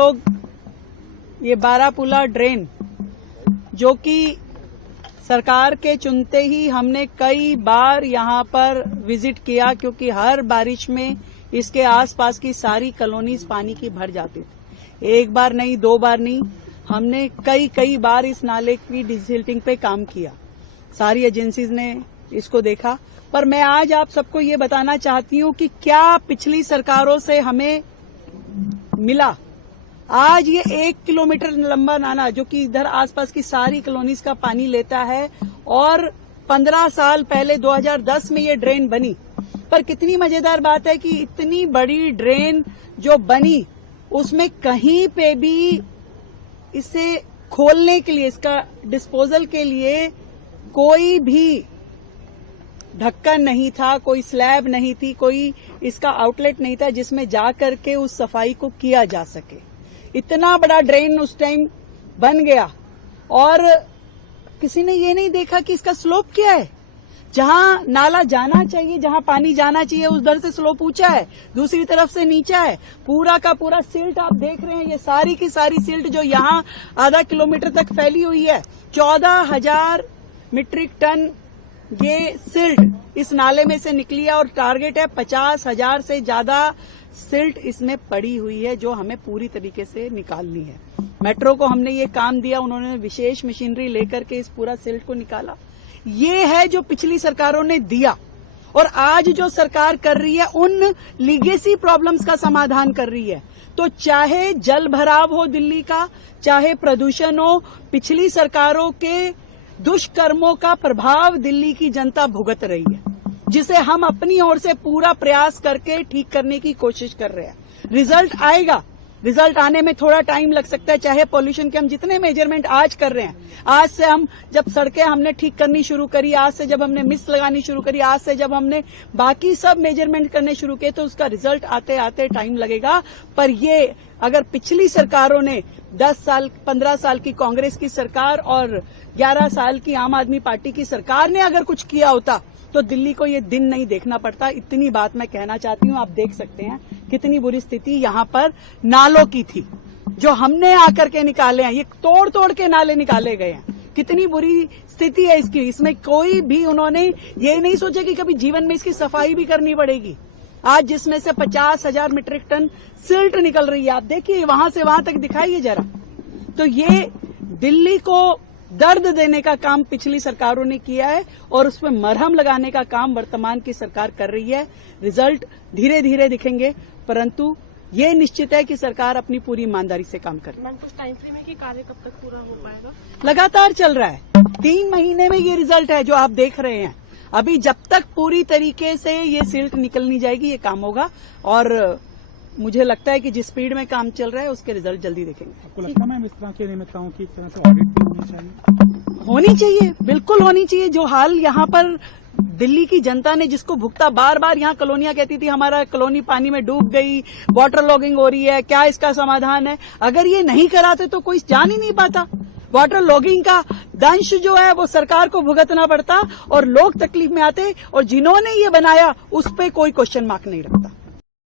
लोग ये बारापुला ड्रेन जो कि सरकार के चुनते ही हमने कई बार यहाँ पर विजिट किया, क्योंकि हर बारिश में इसके आसपास की सारी कॉलोनीज पानी की भर जाती थी। एक बार नहीं, दो बार नहीं, हमने कई बार इस नाले की डिसिल्टिंग पे काम किया। सारी एजेंसीज ने इसको देखा। पर मैं आज आप सबको ये बताना चाहती हूँ कि क्या पिछली सरकारों से हमें मिला। आज ये 1 किलोमीटर लंबा नाला जो कि इधर आसपास की सारी कॉलोनीज का पानी लेता है, और 15 साल पहले 2010 में ये ड्रेन बनी। पर कितनी मजेदार बात है कि इतनी बड़ी ड्रेन जो बनी उसमें कहीं पे भी इसे खोलने के लिए, इसका डिस्पोजल के लिए कोई भी ढक्कन नहीं था, कोई स्लैब नहीं थी, कोई इसका आउटलेट नहीं था जिसमें जा करके उस सफाई को किया जा सके। इतना बड़ा ड्रेन उस टाइम बन गया और किसी ने ये नहीं देखा कि इसका स्लोप क्या है। जहां नाला जाना चाहिए, जहां पानी जाना चाहिए, उधर से स्लोप ऊंचा है, दूसरी तरफ से नीचा है। पूरा का पूरा सिल्ट आप देख रहे हैं, ये सारी की सारी सिल्ट जो यहां आधा किलोमीटर तक फैली हुई है। 14,000 मीट्रिक टन ये सिल्ट इस नाले में से निकली है और टारगेट है 50,000 से ज्यादा सिल्ट इसमें पड़ी हुई है जो हमें पूरी तरीके से निकालनी है। मेट्रो को हमने ये काम दिया, उन्होंने विशेष मशीनरी लेकर के इस पूरा सिल्ट को निकाला। ये है जो पिछली सरकारों ने दिया, और आज जो सरकार कर रही है उन लीगेसी प्रॉब्लम्स का समाधान कर रही है। तो चाहे जल भराव हो दिल्ली का, चाहे प्रदूषण हो, पिछली सरकारों के दुष्कर्मों का प्रभाव दिल्ली की जनता भुगत रही है, जिसे हम अपनी ओर से पूरा प्रयास करके ठीक करने की कोशिश कर रहे हैं। रिजल्ट आएगा, रिजल्ट आने में थोड़ा टाइम लग सकता है। चाहे पॉल्यूशन के हम जितने मेजरमेंट आज कर रहे हैं, आज से हम जब सड़कें हमने ठीक करनी शुरू करी, आज से जब हमने मिस लगानी शुरू करी, आज से जब हमने बाकी सब मेजरमेंट करने शुरू किए, तो उसका रिजल्ट आते आते टाइम लगेगा। पर ये अगर पिछली सरकारों ने 10 साल 15 साल की कांग्रेस की सरकार और 11 साल की आम आदमी पार्टी की सरकार ने अगर कुछ किया होता तो दिल्ली को ये दिन नहीं देखना पड़ता। इतनी बात मैं कहना चाहती हूँ। आप देख सकते हैं कितनी बुरी स्थिति यहाँ पर नालों की थी जो हमने आकर के निकाले हैं। ये तोड़ तोड़ के नाले निकाले गए हैं। कितनी बुरी स्थिति है इसकी। इसमें कोई भी उन्होंने ये नहीं सोचा कि कभी जीवन में इसकी सफाई भी करनी पड़ेगी। आज जिसमें से 50,000 मीट्रिक टन सिल्ट निकल रही है, आप देखिए वहां से वहां तक दिखाइए जरा। तो ये दिल्ली को दर्द देने का काम पिछली सरकारों ने किया है और उसमें मरहम लगाने का काम वर्तमान की सरकार कर रही है। रिजल्ट धीरे धीरे दिखेंगे, परंतु ये निश्चित है कि सरकार अपनी पूरी ईमानदारी से काम करे। मैम, कुछ टाइम फ्रेम है कि कार्य कब तक पूरा हो पाएगा? लगातार चल रहा है। 3 महीने में ये रिजल्ट है जो आप देख रहे हैं। अभी जब तक पूरी तरीके से ये सिल्ट निकल नहीं जाएगी ये काम होगा, और मुझे लगता है कि जिस स्पीड में काम चल रहा है उसके रिजल्ट जल्दी दिखेंगे। आपको लगता है मैम इस तरह की अनियमितताओं की तरह से ऑडिट भी होनी चाहिए, बिल्कुल होनी चाहिए। जो हाल यहाँ पर दिल्ली की जनता ने जिसको भुगता, बार बार यहाँ कॉलोनियां कहती थी हमारा कॉलोनी पानी में डूब गई, वाटर लॉगिंग हो रही है, क्या इसका समाधान है। अगर ये नहीं कराते तो कोई जान ही नहीं पाता। वाटर लॉगिंग का दंश जो है वो सरकार को भुगतना पड़ता और लोग तकलीफ में आते, और जिन्होंने ये बनाया उस पर कोई क्वेश्चन मार्क नहीं रखता।